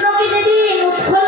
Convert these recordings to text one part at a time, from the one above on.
প্রকৃতি দিন উৎফল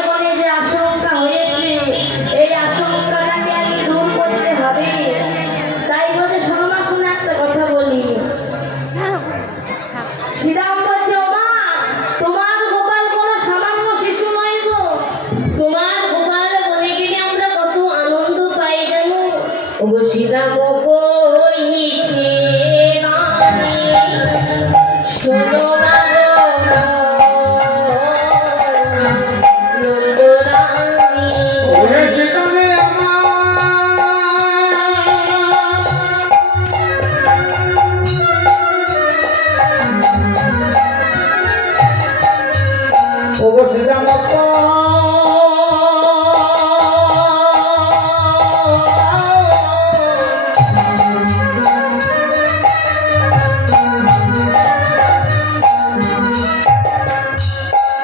শ্রীরাম বলছে মা তোমার গোপাল কোনো সামান্য শিশু নয় গো। তোমার গোপাল বনে গেলে আমরা কত আনন্দ পাই জানো? ও গো শ্রীরাম কইছে ওগো সীতামাতা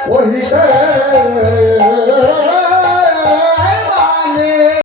ওহিতে